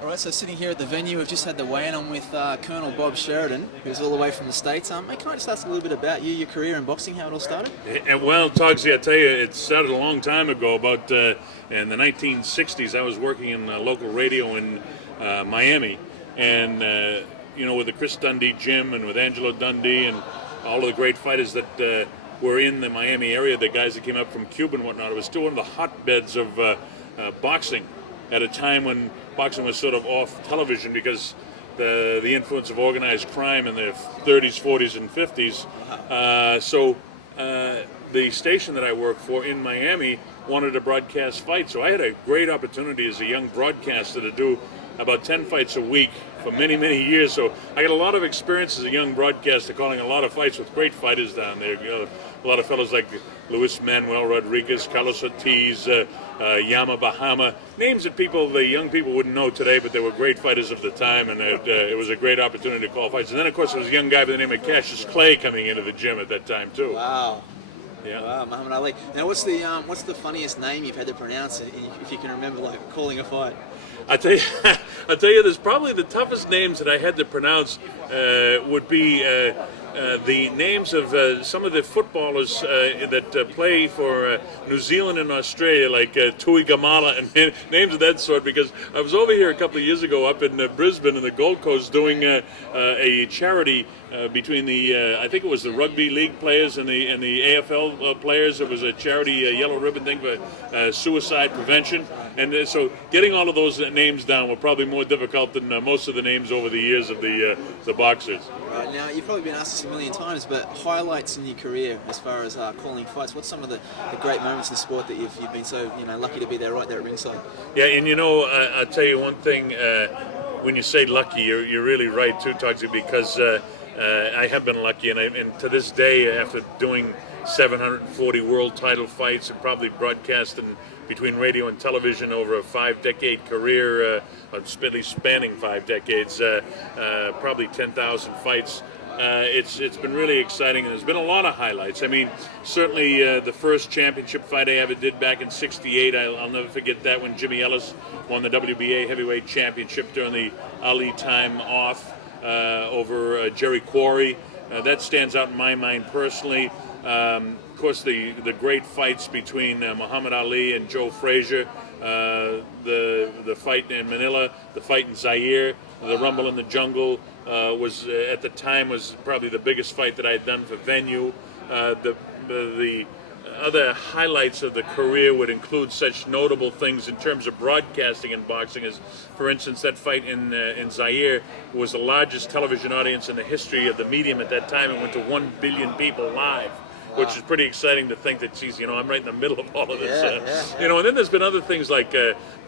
All right, so sitting here at the venue, we've just had the weigh-in. I'm with Colonel Bob Sheridan, who's all the way from the States. Mate, can I just ask a little bit about you, your career in boxing, how it all started? Well, Togsy, I tell you, it started a long time ago. About in the 1960s, I was working in local radio in Miami, and with the Chris Dundee gym and with Angelo Dundee and all of the great fighters that were in the Miami area, the guys that came up from Cuba and whatnot. It was still one of the hotbeds of boxing at a time when boxing was sort of off television because the influence of organized crime in the 30s, 40s, and 50s. So the station that I worked for in Miami wanted to broadcast fights. So I had a great opportunity as a young broadcaster to do about 10 fights a week for many, many years. So I got a lot of experience as a young broadcaster calling a lot of fights with great fighters down there. A lot of fellows like Luis Manuel Rodriguez, Carlos Ortiz, Yama Bahama, names that the young people wouldn't know today, but they were great fighters of the time, and it was a great opportunity to call fights. And then, of course, there was a young guy by the name of Cassius Clay coming into the gym at that time, too. Wow. Yeah. Wow, Muhammad Ali. Now, what's the funniest name you've had to pronounce, if you can remember, like, calling a fight? I tell you, there's probably the toughest names that I had to pronounce would be the names of some of the footballers that play for New Zealand and Australia, like Tui Gamala and names of that sort, because I was over here a couple of years ago up in Brisbane in the Gold Coast doing a charity between the, I think it was the rugby league players and the AFL players. It was a charity yellow ribbon thing for suicide prevention. And so getting all of those names down were probably more difficult than most of the names over the years of the boxers. Right, now, you've probably been asked this a million times, but highlights in your career as far as calling fights, what's some of the great moments in sport that you've been so lucky to be there right there at ringside? Yeah, and I'll tell you one thing, when you say lucky, you're really right too, Tugsy, because I have been lucky, and to this day, after doing 740 world title fights and probably broadcasting between radio and television over a 5-decade career, at least spanning 5 decades, probably 10,000 fights. It's been really exciting, and there's been a lot of highlights. I mean, certainly the first championship fight I ever did back in '68, I'll never forget that, when Jimmy Ellis won the WBA heavyweight championship during the Ali time off over Jerry Quarry. That stands out in my mind personally. Of course, the great fights between Muhammad Ali and Joe Frazier, the fight in Manila, the fight in Zaire, the Rumble in the Jungle was at the time was probably the biggest fight that I had done for Venue. The other highlights of the career would include such notable things in terms of broadcasting in boxing as, for instance, that fight in Zaire was the largest television audience in the history of the medium at that time. It went to 1 billion people live, which is pretty exciting to think that, geez, I'm right in the middle of all of this. And then there's been other things like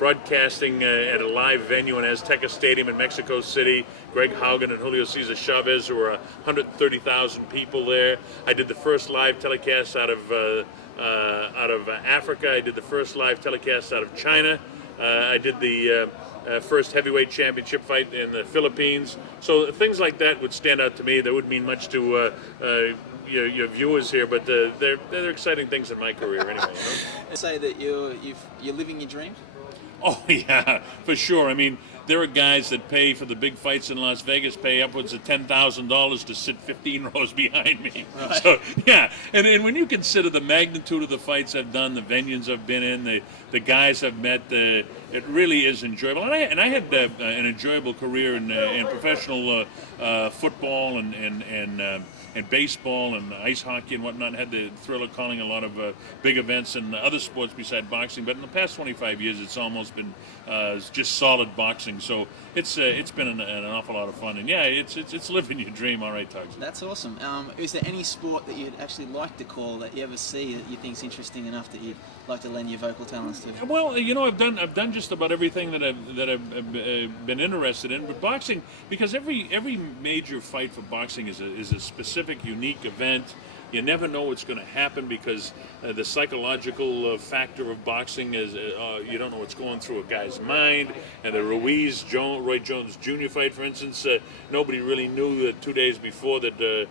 broadcasting at a live venue in Azteca Stadium in Mexico City. Greg Haugen and Julio Cesar Chavez, who were 130,000 people there. I did the first live telecast out of Africa. I did the first live telecast out of China. I did the first heavyweight championship fight in the Philippines. So things like that would stand out to me. That wouldn't mean much to your viewers here, but they're exciting things in my career anyway. Say that you're living your dream? Oh yeah, for sure. I mean, there are guys that pay for the big fights in Las Vegas, pay upwards of $10,000 to sit 15 rows behind me. Right. So yeah, and when you consider the magnitude of the fights I've done, the venues I've been in, the guys I've met, it really is enjoyable. And I had an enjoyable career in professional football and baseball and ice hockey and whatnot. Had the thrill of calling a lot of big events and other sports beside boxing. But in the past 25 years, it's almost been just solid boxing. So it's been an awful lot of fun. And yeah, it's living your dream. All right, Tugs. That's awesome. Is there any sport that you'd actually like to call that you ever see that you think's interesting enough that you'd like to lend your vocal talents to? Well, I've done just about everything that I've been interested in. But boxing, because every major fight for boxing is a specific, unique event. You never know what's going to happen because the psychological factor of boxing is you don't know what's going through a guy's mind. And the Roy Jones Jr. fight, for instance, nobody really knew that 2 days before that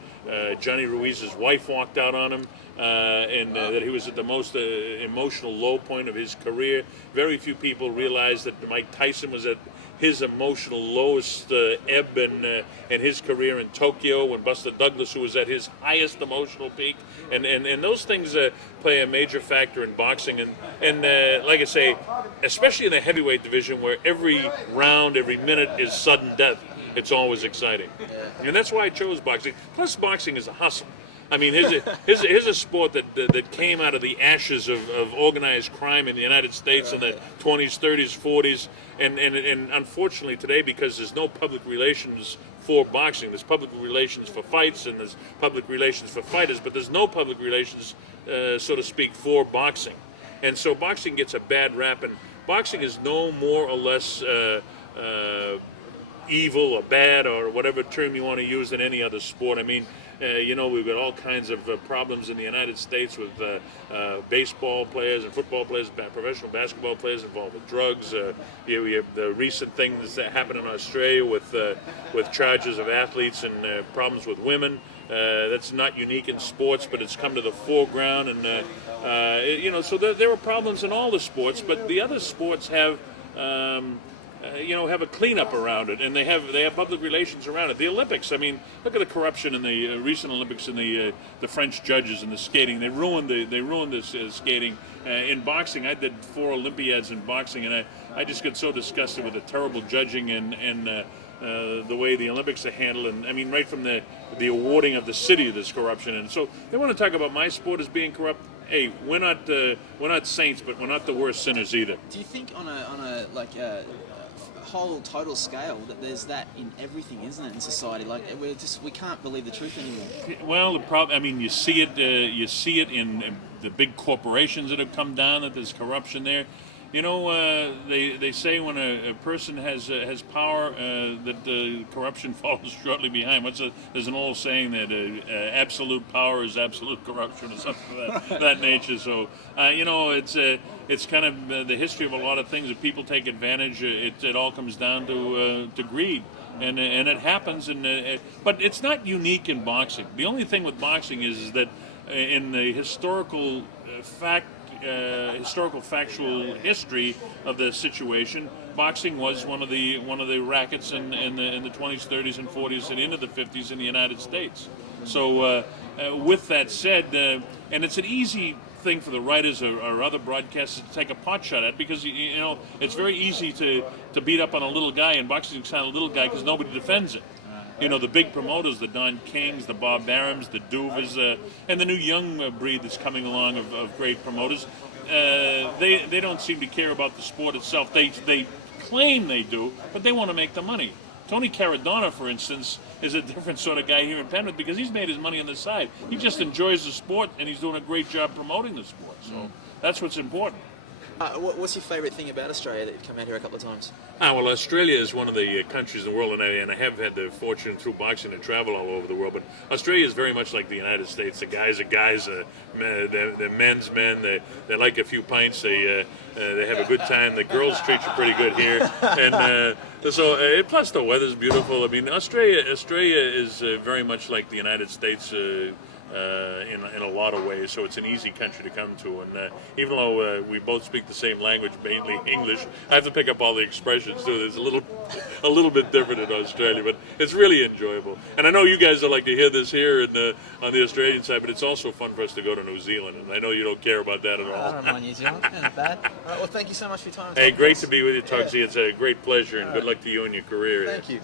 Johnny Ruiz's wife walked out on him. And that he was at the most emotional low point of his career. Very few people realized that Mike Tyson was at his emotional lowest ebb in his career in Tokyo, when Buster Douglas, who was at his highest emotional peak, and those things play a major factor in boxing, and like I say, especially in the heavyweight division, where every round, every minute is sudden death. It's always exciting, and that's why I chose boxing. Plus, boxing is a hustle. I mean, here's a sport that came out of the ashes of organized crime in the United States in the 20s, 30s, 40s, and unfortunately today, because there's no public relations for boxing, there's public relations for fights and there's public relations for fighters, but there's no public relations, so to speak, for boxing. And so boxing gets a bad rap, and boxing is no more or less evil or bad or whatever term you want to use than any other sport. I mean, you know, we've got all kinds of problems in the United States with baseball players and football players, professional basketball players involved with drugs. We have the recent things that happened in Australia with charges of athletes and problems with women. That's not unique in sports, but it's come to the foreground. And you know, so there are problems in all the sports, but the other sports have. You know, have a cleanup around it, and they have public relations around it. The Olympics, I mean, look at the corruption in the recent Olympics and the French judges and the skating. They ruined this skating. In boxing, I did 4 Olympiads in boxing, and I just get so disgusted with the terrible judging and the way the Olympics are handled. And I mean, right from the awarding of the city, there's corruption. And so they want to talk about my sport as being corrupt. Hey, we're not saints, but we're not the worst sinners either. Do you think on a like whole total scale that there's that in everything, isn't it, in society? Like we can't believe the truth anymore. Well, the problem, I mean, you see it in the big corporations that have come down, that there's corruption there. You know, they say when a person has power, that corruption follows shortly behind. There's an old saying that absolute power is absolute corruption, or something of that nature. So, you know, it's kind of the history of a lot of things. If people take advantage, it all comes down to greed, and it happens. But it's not unique in boxing. The only thing with boxing is that in the historical factual history of the situation, boxing was one of the rackets in the 20s, 30s, and 40s, and into the 50s in the United States. So, with that said, and it's an easy thing for the writers or other broadcasters to take a pot shot at, because you know it's very easy to beat up on a little guy, and boxing is kind of a little guy because nobody defends it. You know, the big promoters, the Don Kings, the Bob Barams, the Duvas, and the new young breed that's coming along of great promoters, they don't seem to care about the sport itself. They claim they do, but they want to make the money. Tony Caradonna, for instance, is a different sort of guy here in Penrith because he's made his money on the side. He just enjoys the sport, and he's doing a great job promoting the sport. So that's what's important. What's your favourite thing about Australia that you've come out here a couple of times? Well, Australia is one of the countries in the world, and I have had the fortune through boxing to travel all over the world, but Australia is very much like the United States. The guys are guys, they're men's men, they like a few pints, they have a good time. The girls treat you pretty good here, and so plus the weather's beautiful. I mean, Australia is very much like the United States in a lot of ways, so it's an easy country to come to. And even though we both speak the same language, mainly English, I have to pick up all the expressions too. There's a little bit different in Australia, but it's really enjoyable. And I know you guys would like to hear this here on the Australian side, but it's also fun for us to go to New Zealand, and I know you don't care about that at all. I don't mind New Zealand, not bad. All right, well, thank you so much for your time. Hey, great to be with you, Tugsy. It's a great pleasure, and good luck to you in your career. Thank you.